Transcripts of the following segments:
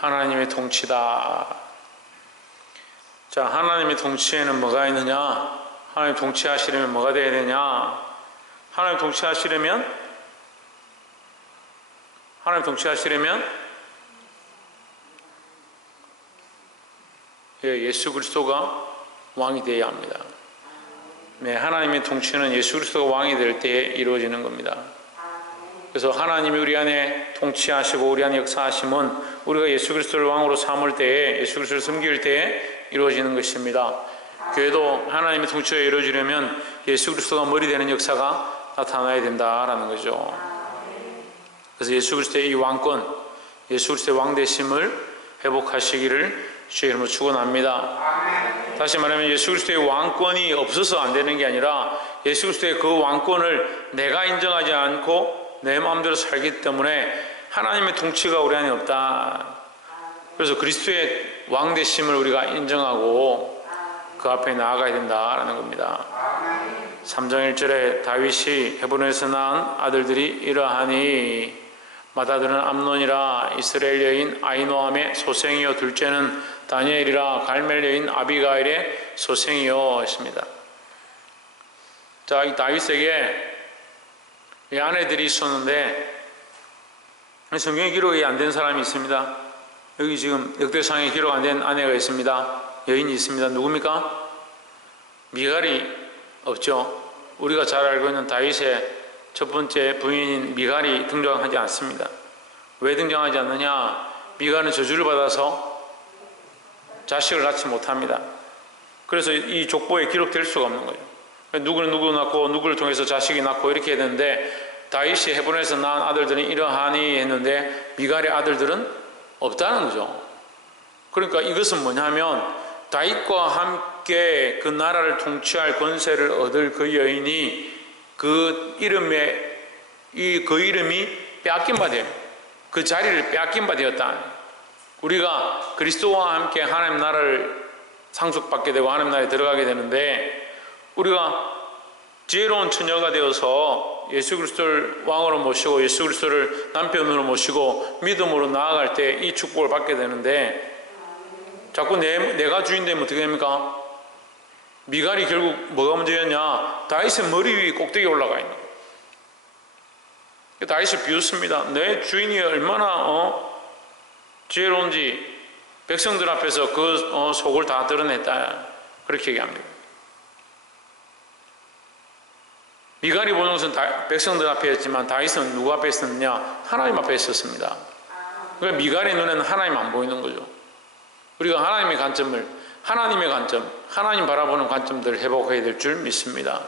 하나님의 통치다. 자, 하나님의 통치에는 뭐가 있느냐? 하나님 통치하시려면 뭐가 돼야 되냐? 하나님 통치하시려면 예수 그리스도가 왕이 되어야 합니다. 네, 하나님의 통치는 예수 그리스도가 왕이 될 때에 이루어지는 겁니다. 그래서 하나님이 우리 안에 통치하시고 우리 안에 역사하심은 우리가 예수 그리스도를 왕으로 삼을 때에, 예수 그리스도를 섬길 때에 이루어지는 것입니다. 교회도 하나님의 통치가 이루어지려면 예수 그리스도가 머리 되는 역사가 나타나야 된다라는 거죠. 그래서 예수 그리스도의 이 왕권, 예수 그리스도의 왕 되심을 회복하시기를 주의 이름으로 축원합니다. 다시 말하면 예수 그리스도의 왕권이 없어서 안 되는 게 아니라 예수 그리스도의 그 왕권을 내가 인정하지 않고 내 마음대로 살기 때문에 하나님의 통치가 우리 안에 없다. 그래서 그리스도의 왕 되심을 우리가 인정하고 그 앞에 나아가야 된다라는 겁니다. 3장 1절에 다윗이 헤브론에서 낳은 아들들이 이러하니, 맏아들은 암논이라 이스라엘 여인 아히노암의 소생이요, 둘째는 다니엘이라 갈멜 여인 아비가일의 소생이요 했습니다. 자, 이 다윗에게 이 아내들이 있었는데 성경에 기록이 안 된 사람이 있습니다. 여기 지금 역대상에 기록 안 된 아내가 있습니다. 여인이 있습니다. 누굽니까? 미갈이 없죠. 우리가 잘 알고 있는 다윗의 첫 번째 부인인 미갈이 등장하지 않습니다. 왜 등장하지 않느냐? 미갈은 저주를 받아서 자식을 낳지 못합니다. 그래서 이 족보에 기록될 수가 없는 거예요. 누구는 누구 낳고 누구를 통해서 자식이 낳고 이렇게 해야 되는데, 다윗이 헤브론에서 낳은 아들들은 이러하니 했는데 미갈의 아들들은 없다는 거죠. 그러니까 이것은 뭐냐면 다윗과 함께 그 나라를 통치할 권세를 얻을 그 여인이 그 이름이 빼앗긴 바 되어, 그 자리를 빼앗긴 바 되었다. 우리가 그리스도와 함께 하나님 나라를 상속받게 되고 하나님 나라에 들어가게 되는데, 우리가 지혜로운 처녀가 되어서 예수 그리스도를 왕으로 모시고 예수 그리스도를 남편으로 모시고 믿음으로 나아갈 때 이 축복을 받게 되는데, 자꾸 내가 주인 되면 어떻게 됩니까? 미갈이 결국 뭐가 문제였냐? 다윗의 머리 위에 꼭대기에 올라가 있는 거예요. 다윗이 비웃습니다. 내 주인이 얼마나 지혜로운지 백성들 앞에서 그 속을 다 드러냈다. 그렇게 얘기합니다. 미갈이 보는 것은 백성들 앞에 있지만 다윗은 누구 앞에 있었느냐? 하나님 앞에 있었습니다. 그러니까 미갈의 눈에는 하나님 안 보이는 거죠. 우리가 하나님의 관점, 하나님 바라보는 관점들을 회복해야 될 줄 믿습니다.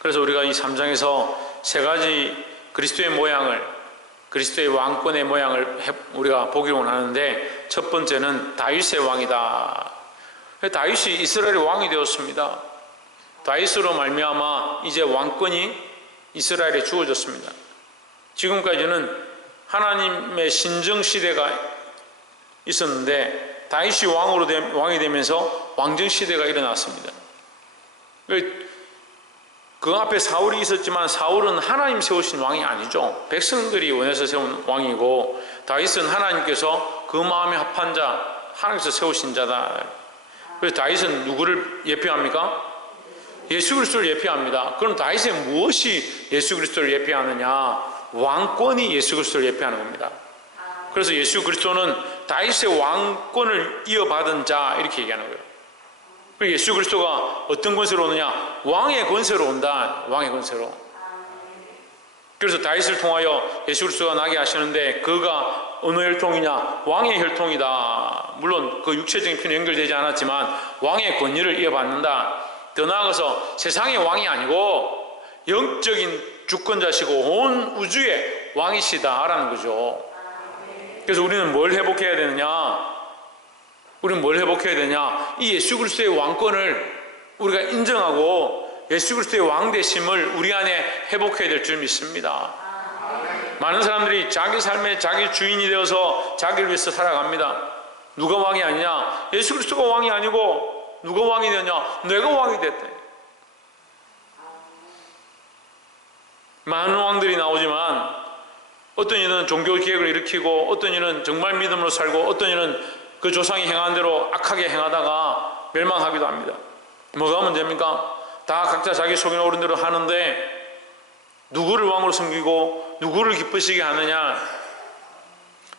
그래서 우리가 이 3장에서 세 가지 그리스도의 모양을, 그리스도의 왕권의 모양을 우리가 보기를 원하는데, 첫 번째는 다윗의 왕이다. 다윗이 이스라엘의 왕이 되었습니다. 다윗으로 말미암아 이제 왕권이 이스라엘에 주어졌습니다. 지금까지는 하나님의 신정 시대가 있었는데 다윗이 왕이 되면서 왕정 시대가 일어났습니다. 그 앞에 사울이 있었지만 사울은 하나님 세우신 왕이 아니죠. 백성들이 원해서 세운 왕이고, 다윗은 하나님께서 그 마음에 합한 자, 하나님께서 세우신 자다. 그래서 다윗은 누구를 예표합니까? 예수 그리스도를 예표합니다. 그럼 다윗의 무엇이 예수 그리스도를 예표하느냐? 왕권이 예수 그리스도를 예표하는 겁니다. 그래서 예수 그리스도는 다윗의 왕권을 이어받은 자, 이렇게 얘기하는 거예요. 그리고 예수 그리스도가 어떤 권세로 오느냐? 왕의 권세로 온다. 왕의 권세로. 그래서 다윗을 통하여 예수 그리스도가 나게 하시는데, 그가 어느 혈통이냐? 왕의 혈통이다. 물론 그 육체적인 피는 연결되지 않았지만 왕의 권위를 이어받는다. 더 나아가서 세상의 왕이 아니고 영적인 주권자시고 온 우주의 왕이시다라는 거죠. 그래서 우리는 뭘 회복해야 되느냐? 이 예수 그리스도의 왕권을 우리가 인정하고 예수 그리스도의 왕 되심을 우리 안에 회복해야 될 줄 믿습니다. 많은 사람들이 자기 삶의 자기 주인이 되어서 자기를 위해서 살아갑니다. 누가 왕이 아니냐? 예수 그리스도가 왕이 아니고 누가 왕이 되냐? 내가 왕이 됐대. 많은 왕들이 나오지만 어떤 이는 종교 개혁을 일으키고, 어떤 이는 정말 믿음으로 살고, 어떤 이는 그 조상이 행한 대로 악하게 행하다가 멸망하기도 합니다. 뭐가 문제입니까? 다 각자 자기 속에 오른 대로 하는데 누구를 왕으로 섬기고 누구를 기쁘시게 하느냐?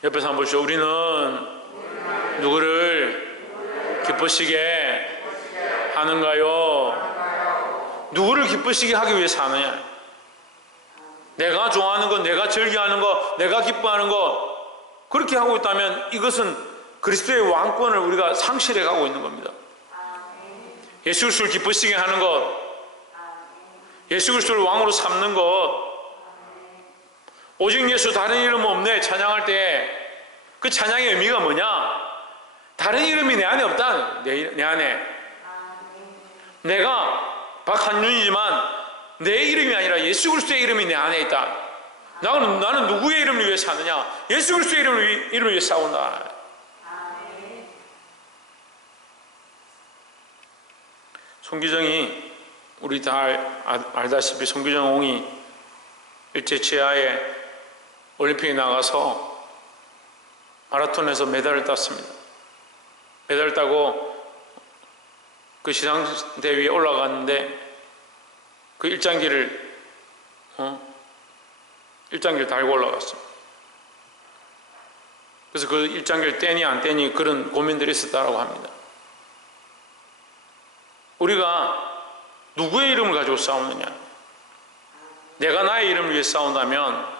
옆에서 한번 보시죠. 우리는 누구를 기쁘시게 하는가요? 누구를 기쁘시게 하기 위해서 하느냐? 내가 좋아하는 것, 내가 즐겨하는 것, 내가 기뻐하는 것, 그렇게 하고 있다면 이것은 그리스도의 왕권을 우리가 상실해 가고 있는 겁니다. 예수 그리스도를 기쁘시게 하는 것, 예수 그리스도를 왕으로 삼는 것, 오직 예수 다른 이름 없네 찬양할 때 그 찬양의 의미가 뭐냐? 다른 이름이 내 안에 없다. 내 안에 내가 박한윤이지만 내 이름이 아니라 예수 그리스도의 이름이 내 안에 있다. 나는 누구의 이름을 위해 사느냐? 예수 그리스도의 이름을 위해 싸운다. 손기정이 우리 다 알다시피 손기정 옹이 일제 치하에 올림픽에 나가서 마라톤에서 메달을 땄습니다. 메달을 따고 그 시상대 위에 올라갔는데 그 일장기를 달고 올라갔습니다. 그래서 그 일장기를 떼니 안 떼니 그런 고민들이 있었다고 합니다. 우리가 누구의 이름을 가지고 싸우느냐? 내가 나의 이름을 위해 싸운다면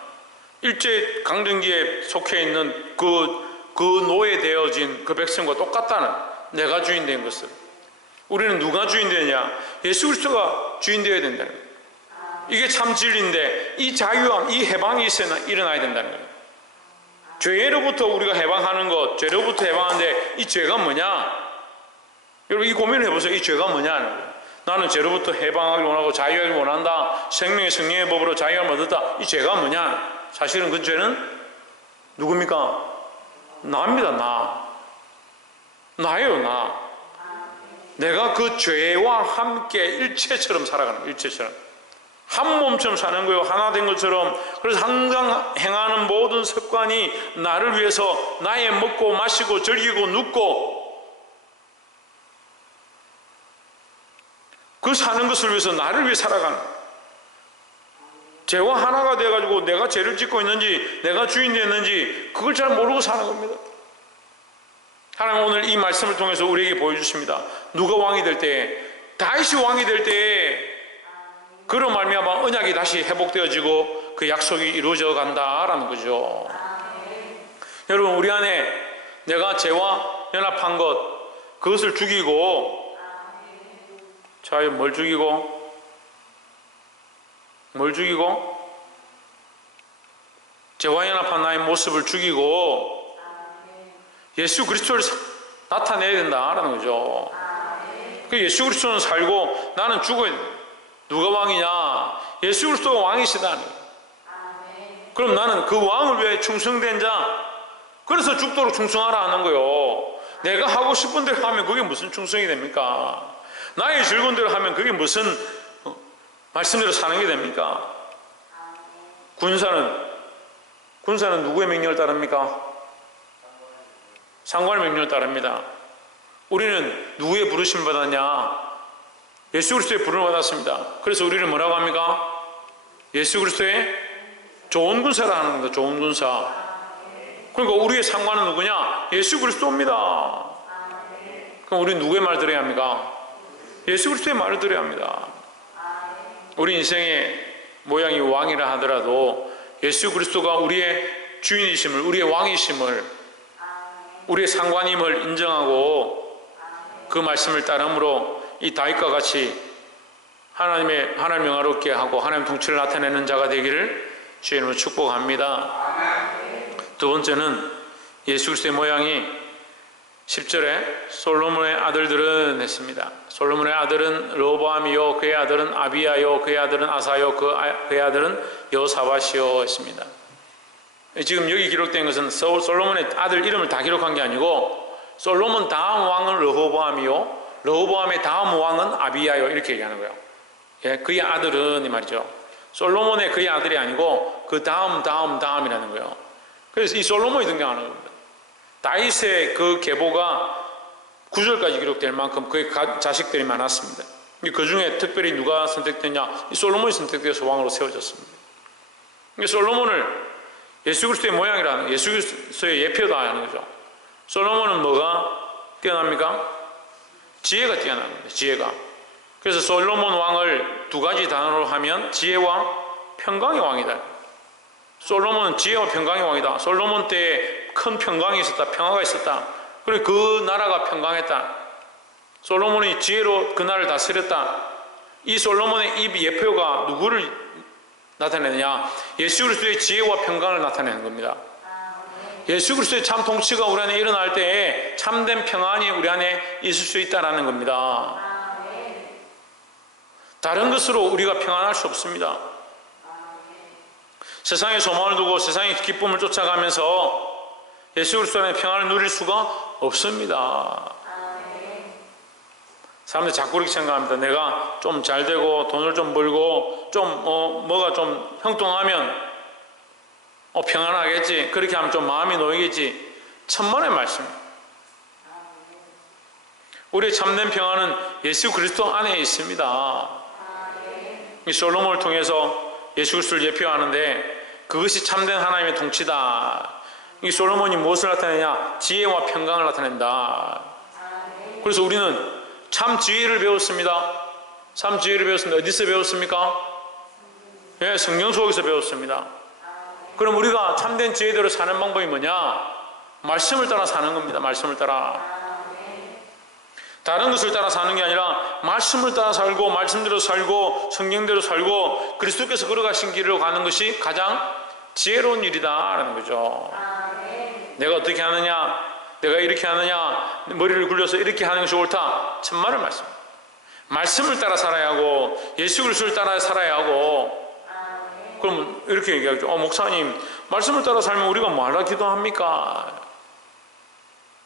일제 강점기에 속해 있는 그 노예되어진 그 백성과 똑같다는, 내가 주인 된 것을. 우리는 누가 주인 되냐? 예수 그리스도가 주인 되어야 된다는 거예요. 이게 참 진리인데 이 자유함, 이 해방이 일어나야 된다는 거예요. 죄로부터 우리가 해방하는 것, 죄로부터 해방하는데 이 죄가 뭐냐? 여러분 이 고민을 해보세요. 이 죄가 뭐냐? 나는 죄로부터 해방하길 원하고 자유하길 원한다. 생명의 성령의 법으로 자유함을 얻었다. 이 죄가 뭐냐? 사실은 그 죄는 누굽니까? 나입니다. 나예요. 나. 내가 그 죄와 함께 일체처럼 살아가는 거예요. 일체처럼. 한 몸처럼 사는 거예요. 하나 된 것처럼. 그래서 항상 행하는 모든 습관이 나를 위해서 나의 먹고 마시고 즐기고 눕고 그 사는 것을 위해서 나를 위해 살아가는 거예요. 죄와 하나가 돼가지고 내가 죄를 짓고 있는지 내가 주인 됐는지 그걸 잘 모르고 사는 겁니다. 하나님 오늘 이 말씀을 통해서 우리에게 보여주십니다. 누가 왕이 될 때, 다윗이 왕이 될 때 그로 말미암아 언약이 다시 회복되어지고 그 약속이 이루어져 간다라는 거죠. 여러분 우리 안에 내가 죄와 연합한 것 그것을 죽이고, 자 뭘 죽이고? 죄와 연합한 나의 모습을 죽이고 예수 그리스도를 나타내야 된다라는 거죠. 그 예수 그리스도는 살고 나는 죽어야 돼. 누가 왕이냐? 예수 그리스도가 왕이시다는 거예요. 그럼 나는 그 왕을 위해 충성된 자, 그래서 죽도록 충성하라 하는 거예요. 내가 하고 싶은 대로 하면 그게 무슨 충성이 됩니까? 나의 즐거운 대로 하면 그게 무슨 말씀대로 사는 게 됩니까? 군사는 누구의 명령을 따릅니까? 상관의 명령을 따릅니다. 우리는 누구의 부르심을 받았냐? 예수 그리스도의 부름을 받았습니다. 그래서 우리는 뭐라고 합니까? 예수 그리스도의 좋은 군사라 하는 겁니다. 좋은 군사. 그러니까 우리의 상관은 누구냐? 예수 그리스도입니다. 그럼 우리는 누구의 말을 들어야 합니까? 예수 그리스도의 말을 들어야 합니다. 우리 인생의 모양이 왕이라 하더라도 예수 그리스도가 우리의 주인이심을, 우리의 왕이심을, 우리의 상관임을 인정하고 그 말씀을 따름으로 이 다윗과 같이 하나님을 영화롭게 하고 하나님 통치를 나타내는 자가 되기를 주의 이름으로 축복합니다. 두 번째는 예수 그리스도의 모양이 10절에 솔로몬의 아들들은 했습니다. 솔로몬의 아들은 르호보암이요 그의 아들은 아비야요 그의 아들은 아사요 그의 아들은 여호사밧이요 했습니다. 지금 여기 기록된 것은 솔로몬의 아들 이름을 다 기록한 게 아니고 솔로몬 다음 왕은 르호보암이요 르호보암의 다음 왕은 아비야요 이렇게 얘기하는 거예요. 예, 그의 아들은 이 말이죠. 솔로몬의 그의 아들이 아니고 그 다음이라는 거예요. 그래서 이 솔로몬이 등장하는 겁니다. 다윗의 그 계보가 9절까지 기록될 만큼 그의 자식들이 많았습니다. 그 중에 특별히 누가 선택됐냐? 이 솔로몬이 선택되어서 왕으로 세워졌습니다. 솔로몬을 예수 그리스도의 모양이라는, 예수 그리스도의 예표다 하는 거죠. 솔로몬은 뭐가 뛰어납니까? 지혜가 뛰어난 겁니다. 지혜가. 그래서 솔로몬 왕을 두 가지 단어로 하면 지혜와 평강의 왕이다. 솔로몬은 지혜와 평강의 왕이다. 솔로몬 때에 큰 평강이 있었다. 평화가 있었다. 그리고 그 나라가 평강했다. 솔로몬이 지혜로 그 나라를 다스렸다. 이 솔로몬의 이 예표가 누구를 나타내느냐? 예수 그리스도의 지혜와 평강을 나타내는 겁니다. 예수 그리스도의 참 통치가 우리 안에 일어날 때에 참된 평안이 우리 안에 있을 수 있다는 겁니다. 다른 것으로 우리가 평안할 수 없습니다. 세상에 소망을 두고 세상의 기쁨을 쫓아가면서 예수 그리스도 안에 평안을 누릴 수가 없습니다. 사람들이 자꾸 그렇게 생각합니다. 내가 좀 잘 되고 돈을 좀 벌고 좀 뭐가 좀 형통하면 평안하겠지. 그렇게 하면 좀 마음이 놓이겠지. 천만의 말씀입니다. 우리의 참된 평안은 예수 그리스도 안에 있습니다. 이 솔로몬을 통해서 예수 그리스도를 예표하는데 그것이 참된 하나님의 통치다. 이 솔로몬이 무엇을 나타내냐? 지혜와 평강을 나타낸다. 그래서 우리는 참 지혜를 배웠습니다. 참 지혜를 배웠습니다. 어디서 배웠습니까? 예, 성경 속에서 배웠습니다. 그럼 우리가 참된 지혜대로 사는 방법이 뭐냐? 말씀을 따라 사는 겁니다. 말씀을 따라. 다른 것을 따라 사는 게 아니라 말씀을 따라 살고 말씀대로 살고 성경대로 살고 그리스도께서 걸어가신 길로 가는 것이 가장 지혜로운 일이다라는 거죠. 내가 어떻게 하느냐? 내가 이렇게 하느냐? 머리를 굴려서 이렇게 하는 것이 옳다. 천만의 말씀. 말씀을 따라 살아야 하고 예수 그리스도를 따라 살아야 하고. 그럼 이렇게 얘기하죠. 목사님, 말씀을 따라 살면 우리가 뭐하라 기도합니까?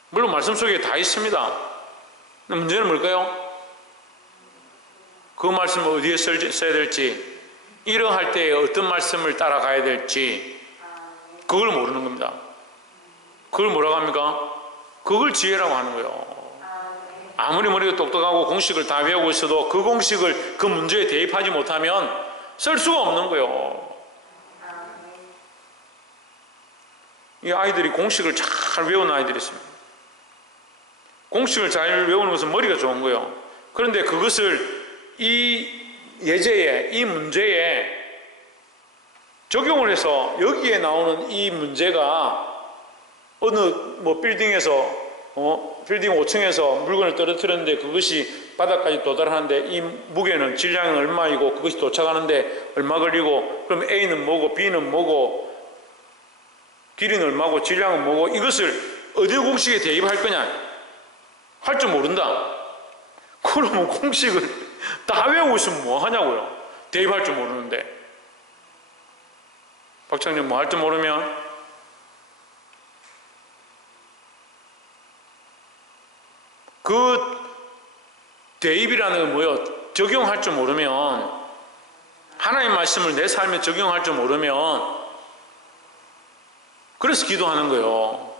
물론 말씀 속에 다 있습니다. 문제는 뭘까요? 그 말씀을 어디에 써야 될지, 이러할 때에 어떤 말씀을 따라가야 될지 그걸 모르는 겁니다. 그걸 뭐라고 합니까? 그걸 지혜라고 하는 거예요. 아무리 머리가 똑똑하고 공식을 다 배우고 있어도 그 공식을 그 문제에 대입하지 못하면 쓸 수가 없는 거예요. 이 아이들이 공식을 잘 외우는 아이들이 있습니다. 공식을 잘 외우는 것은 머리가 좋은 거예요. 그런데 그것을 이 예제에, 이 문제에 적용을 해서 여기에 나오는 이 문제가 어느 빌딩에서 빌딩 5층에서 물건을 떨어뜨렸는데 그것이 바닥까지 도달하는데 이 무게는 질량은 얼마이고 그것이 도착하는데 얼마 걸리고 그럼 A는 뭐고 B는 뭐고 길이는 얼마고 질량은 뭐고 이것을 어디 공식에 대입할 거냐? 할 줄 모른다. 그러면 공식을 다 외우고 있으면 뭐 하냐고요? 대입할 줄 모르는데. 박창님 뭐 할 줄 모르면 그 대입이라는 건 뭐예요? 적용할 줄 모르면, 하나님 말씀을 내 삶에 적용할 줄 모르면, 그래서 기도하는 거예요.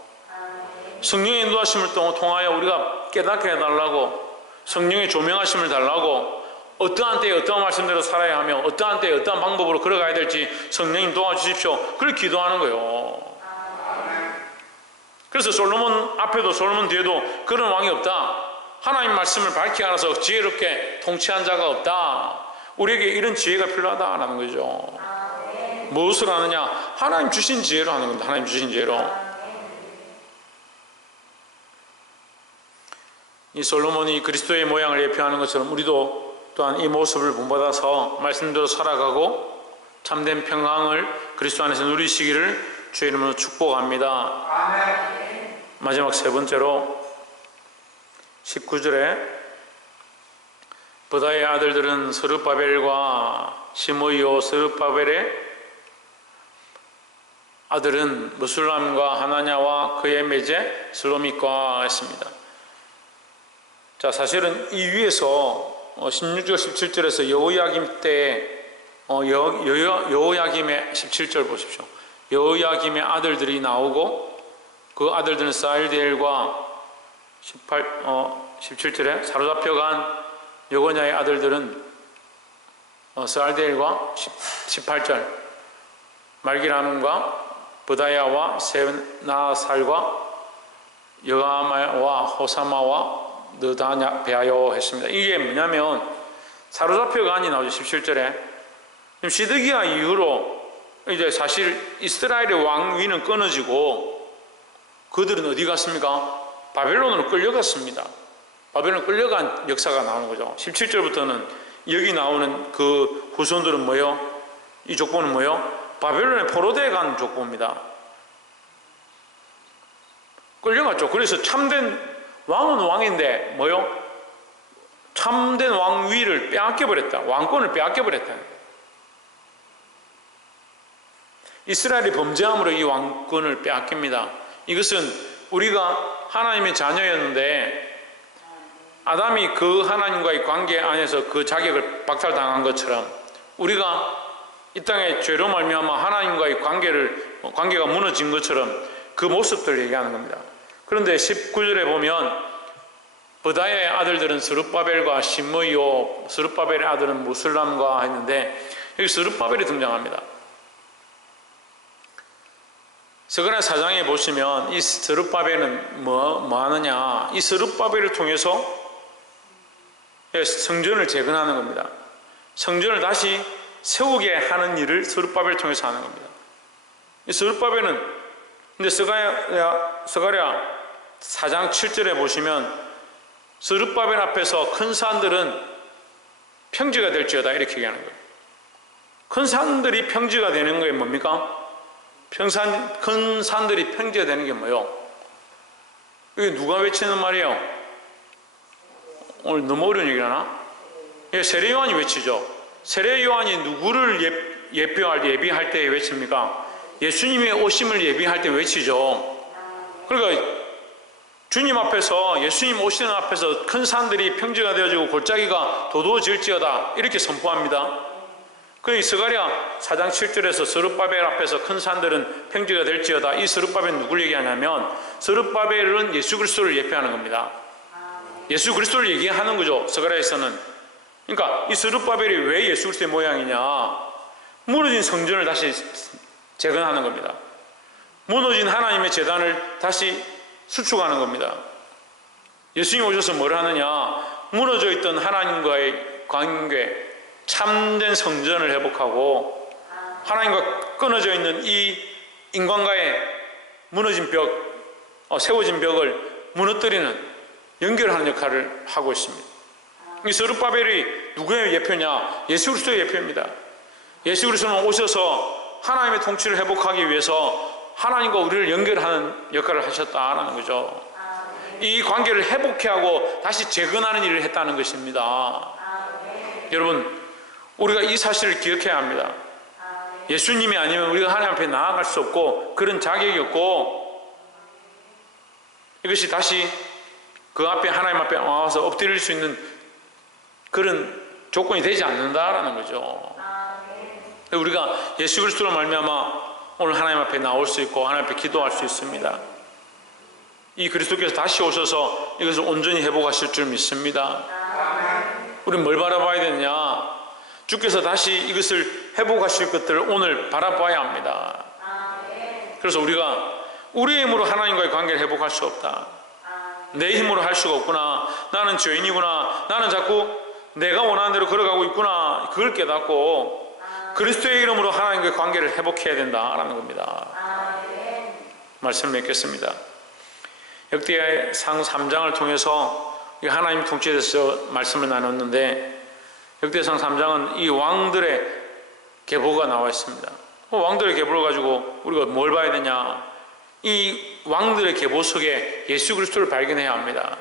성령의 인도하심을 통하여 우리가 깨닫게 해달라고, 성령의 조명하심을 달라고, 어떠한 때에 어떠한 말씀대로 살아야 하며 어떠한 때에 어떠한 방법으로 걸어가야 될지 성령님 도와주십시오. 그걸 기도하는 거예요. 그래서 솔로몬 앞에도 솔로몬 뒤에도 그런 왕이 없다. 하나님 말씀을 밝히 알아서 지혜롭게 통치한 자가 없다. 우리에게 이런 지혜가 필요하다라는 거죠. 무엇을 하느냐? 하나님 주신 지혜로 하는 겁니다. 하나님 주신 지혜로. 이 솔로몬이 그리스도의 모양을 예표하는 것처럼 우리도 또한 이 모습을 본받아서 말씀대로 살아가고 참된 평강을 그리스도 안에서 누리시기를 주의 이름으로 축복합니다. 아멘. 마지막 세 번째로 19절에 브다의 아들들은 스룹바벨과 시므이오, 스룹바벨의 아들은 무술람과 하나냐와 그의 매제 슬로밋과 했습니다. 자, 사실은 이 위에서 16절 17절에서 여호야김 때 여호야김의 17절 보십시오. 여호야김의 아들들이 나오고 그 아들들은 스알디엘과 17절에 사로잡혀간 여고냐의 아들들은 스알디엘과 18절 말기람과 브다야와 세나살과 여가마와 호사마와 느다냐베아요 했습니다. 이게 뭐냐면 사로잡혀간이 나오죠. 17절에 시드기야 이후로 이제 사실 이스라엘의 왕위는 끊어지고 그들은 어디 갔습니까? 바벨론으로 끌려갔습니다. 바벨론 끌려간 역사가 나오는 거죠. 17절부터는 여기 나오는 그 후손들은 뭐요? 이 족보는 뭐요? 바벨론에 포로되어 간 족보입니다. 끌려갔죠. 그래서 참된 왕은 왕인데 뭐요? 참된 왕위를 빼앗겨버렸다. 왕권을 빼앗겨버렸다. 이스라엘이 범죄함으로 이 왕권을 빼앗깁니다. 이것은 우리가 하나님의 자녀였는데 아담이 그 하나님과의 관계 안에서 그 자격을 박탈당한 것처럼 우리가 이 땅에 죄로 말미암아 하나님과의 관계가 무너진 것처럼 그 모습들을 얘기하는 겁니다. 그런데 19절에 보면 브다야의 아들들은 스룹바벨과 심므이요, 스룹바벨의 아들은 무슬람과 했는데 여기 스룹바벨이 등장합니다. 스가랴 4장에 보시면 이 스룹바벨은 뭐 하느냐, 이 스룹바벨을 통해서 성전을 재건하는 겁니다. 성전을 다시 세우게 하는 일을 스룹바벨을 통해서 하는 겁니다. 이 스룹바벨은 근데 스가랴 4장 7절에 보시면 스룹바벨 앞에서 큰 산들은 평지가 될지어다 이렇게 얘기하는 거예요. 큰 산들이 평지가 되는 게 뭡니까? 큰 산들이 평지가 되는 게 뭐예요? 이게 누가 외치는 말이에요? 오늘 너무 어려운 얘기하나? 이게 세례 요한이 외치죠. 세례 요한이 누구를 예비할 때 외칩니까? 예수님의 오심을 예비할 때 외치죠. 그러니까 주님 앞에서, 예수님 오시는 앞에서 큰 산들이 평지가 되어지고 골짜기가 도도해질지어다 이렇게 선포합니다. 그 스가랴 4장 7절에서 스룹바벨 앞에서 큰 산들은 평지가 될지어다. 이 스룹바벨은 누구를 얘기하냐면 스룹바벨은 예수 그리스도를 예표하는 겁니다. 예수 그리스도를 얘기하는 거죠. 스가랴에서는. 그러니까 이 스룹바벨이 왜 예수 그리스도의 모양이냐? 무너진 성전을 다시 재건하는 겁니다. 무너진 하나님의 제단을 다시 수축하는 겁니다. 예수님이 오셔서 뭘 하느냐? 무너져 있던 하나님과의 관계, 참된 성전을 회복하고 하나님과 끊어져 있는 이 인간과의 무너진 벽, 세워진 벽을 무너뜨리는, 연결하는 역할을 하고 있습니다. 이 스룹바벨이 누구의 예표냐? 예수 그리스도의 예표입니다. 예수 그리스도는 오셔서 하나님의 통치를 회복하기 위해서 하나님과 우리를 연결하는 역할을 하셨다는 거죠. 이 관계를 회복해 하고 다시 재건하는 일을 했다는 것입니다. 여러분, 우리가 이 사실을 기억해야 합니다. 예수님이 아니면 우리가 하나님 앞에 나아갈 수 없고 그런 자격이 없고 이것이 다시 그 앞에 하나님 앞에 와서 엎드릴 수 있는 그런 조건이 되지 않는다라는 거죠. 우리가 예수 그리스도로 말미암아 오늘 하나님 앞에 나올 수 있고 하나님 앞에 기도할 수 있습니다. 이 그리스도께서 다시 오셔서 이것을 온전히 회복하실 줄 믿습니다. 우리는 뭘 바라봐야 되느냐? 주께서 다시 이것을 회복하실 것들을 오늘 바라봐야 합니다. 그래서 우리가 우리의 힘으로 하나님과의 관계를 회복할 수 없다. 내 힘으로 할 수가 없구나. 나는 죄인이구나. 나는 자꾸 내가 원하는 대로 걸어가고 있구나. 그걸 깨닫고 그리스도의 이름으로 하나님과의 관계를 회복해야 된다라는 겁니다. 말씀을 맺겠습니다. 역대상 3장을 통해서 하나님 통치에 대해서 말씀을 나눴는데 역대상 3장은 이 왕들의 계보가 나와 있습니다. 왕들의 계보를 가지고 우리가 뭘 봐야 되냐? 이 왕들의 계보 속에 예수 그리스도를 발견해야 합니다.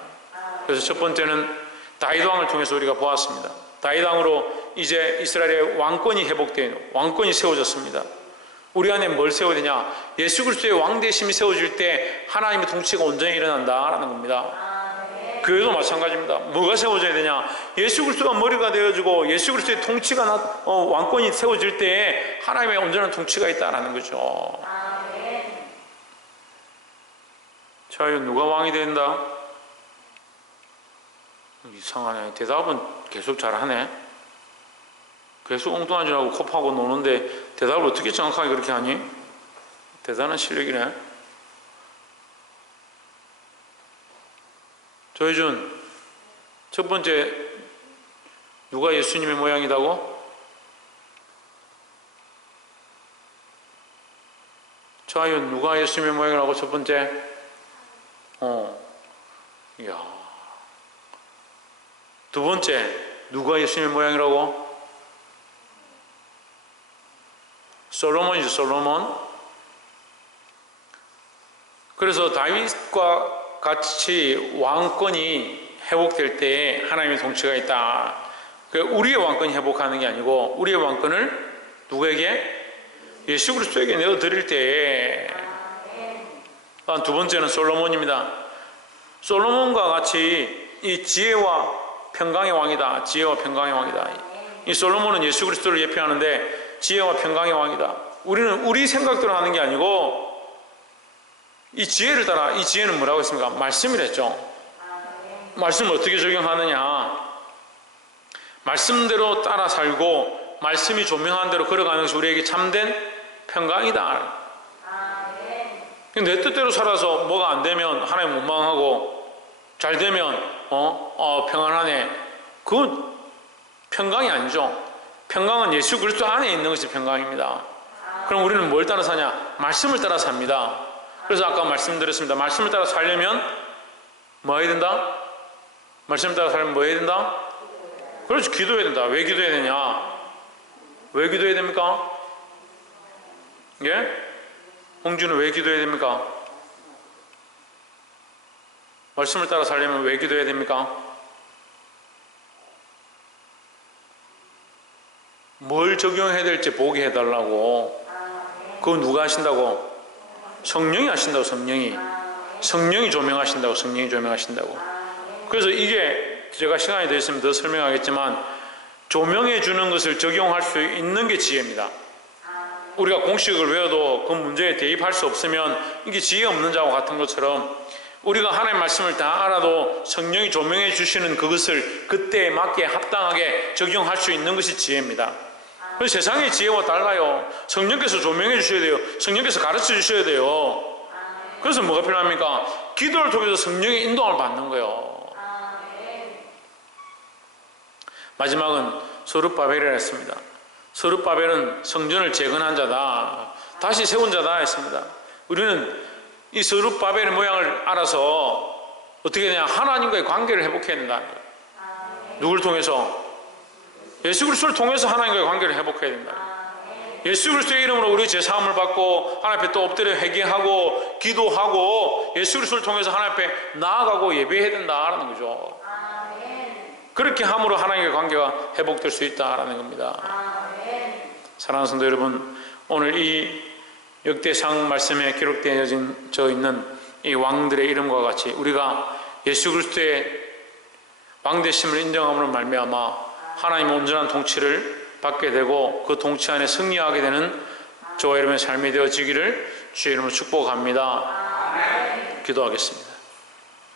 그래서 첫 번째는 다윗 왕을 통해서 우리가 보았습니다. 다윗 왕으로 이제 이스라엘의 왕권이 회복되는, 왕권이 세워졌습니다. 우리 안에 뭘 세워야 되냐? 예수 그리스도의 왕대심이 세워질 때 하나님의 통치가 온전히 일어난다라는 겁니다. 교회도 마찬가지입니다. 뭐가 세워져야 되냐? 예수 그리스도가 머리가 되어지고 예수 그리스도의 통치가 왕권이 세워질 때에 하나님의 온전한 통치가 있다라는 거죠. 자, 이거 누가 왕이 된다? 이상하네. 대답은 계속 잘하네. 계속 엉뚱한 줄 알고 코 파고 노는데 대답을 어떻게 정확하게 그렇게 하니? 대단한 실력이네. 조혜준, 첫 번째 누가 예수님의 모양이라고? 자윤, 누가 예수님의 모양이라고? 첫 번째. 이야. 두 번째, 누가 예수님의 모양이라고? 솔로몬이죠, 솔로몬. 그래서 다윗과 같이 왕권이 회복될 때에 하나님의 통치가 있다. 우리의 왕권이 회복하는 게 아니고 우리의 왕권을 누구에게? 예수 그리스도에게 내어드릴 때에. 두 번째는 솔로몬입니다. 솔로몬과 같이 이 지혜와 평강의 왕이다. 지혜와 평강의 왕이다. 이 솔로몬은 예수 그리스도를 예표하는데 지혜와 평강의 왕이다. 우리는 우리 생각대로 하는 게 아니고 이 지혜를 따라. 이 지혜는 뭐라고 했습니까? 말씀이랬죠. 말씀을 어떻게 적용하느냐? 말씀대로 따라 살고 말씀이 조명한 대로 걸어가는 것이 우리에게 참된 평강이다. 내 뜻대로 살아서 뭐가 안 되면 하나님 원망하고 잘 되면 평안하네. 그건 평강이 아니죠. 평강은 예수 그리스도 안에 있는 것이 평강입니다. 그럼 우리는 뭘 따라 사냐? 말씀을 따라 삽니다. 그래서 아까 말씀드렸습니다. 말씀을 따라 살려면 뭐 해야 된다? 말씀을 따라 살려면 뭐 해야 된다? 그렇지, 기도해야 된다. 왜 기도해야 되냐? 왜 기도해야 됩니까? 예? 홍준은 왜 기도해야 됩니까? 말씀을 따라 살려면 왜 기도해야 됩니까? 뭘 적용해야 될지 보게 해달라고. 그거 누가 하신다고? 성령이 하신다고. 성령이 조명하신다고. 성령이 조명하신다고. 그래서 이게 제가 시간이 더 있으면 더 설명하겠지만 조명해 주는 것을 적용할 수 있는 게 지혜입니다. 우리가 공식을 외워도 그 문제에 대입할 수 없으면 이게 지혜 없는 자와 같은 것처럼 우리가 하나님의 말씀을 다 알아도 성령이 조명해 주시는 그것을 그때에 맞게 합당하게 적용할 수 있는 것이 지혜입니다. 그래서 세상의 지혜와 달라요. 성령께서 조명해 주셔야 돼요. 성령께서 가르쳐 주셔야 돼요. 그래서 뭐가 필요합니까? 기도를 통해서 성령의 인도함을 받는 거예요. 마지막은 스룹바벨이라 했습니다. 스룹바벨은 성전을 재건한 자다. 다시 세운 자다 했습니다. 우리는 이 스룹바벨의 모양을 알아서 어떻게 되냐? 하나님과의 관계를 회복해야 된다. 누굴 통해서? 예수 그리스도를 통해서 하나님과의 관계를 회복해야 된다. 예수 그리스도의 이름으로 우리 죄사함을 받고 하나님 앞에 또 엎드려 회개하고 기도하고 예수 그리스도를 통해서 하나님 앞에 나아가고 예배해야 된다라는 거죠. 그렇게 함으로 하나님과의 관계가 회복될 수 있다라는 겁니다. 사랑하는 성도 여러분, 오늘 이 역대상 말씀에 기록되어져 있는 이 왕들의 이름과 같이 우리가 예수 그리스도의 왕되심을 인정함으로 말미암아 하나님의 온전한 통치를 받게 되고 그 통치 안에 승리하게 되는 저와 여러분의 삶이 되어지기를 주의 이름으로 축복합니다. 기도하겠습니다.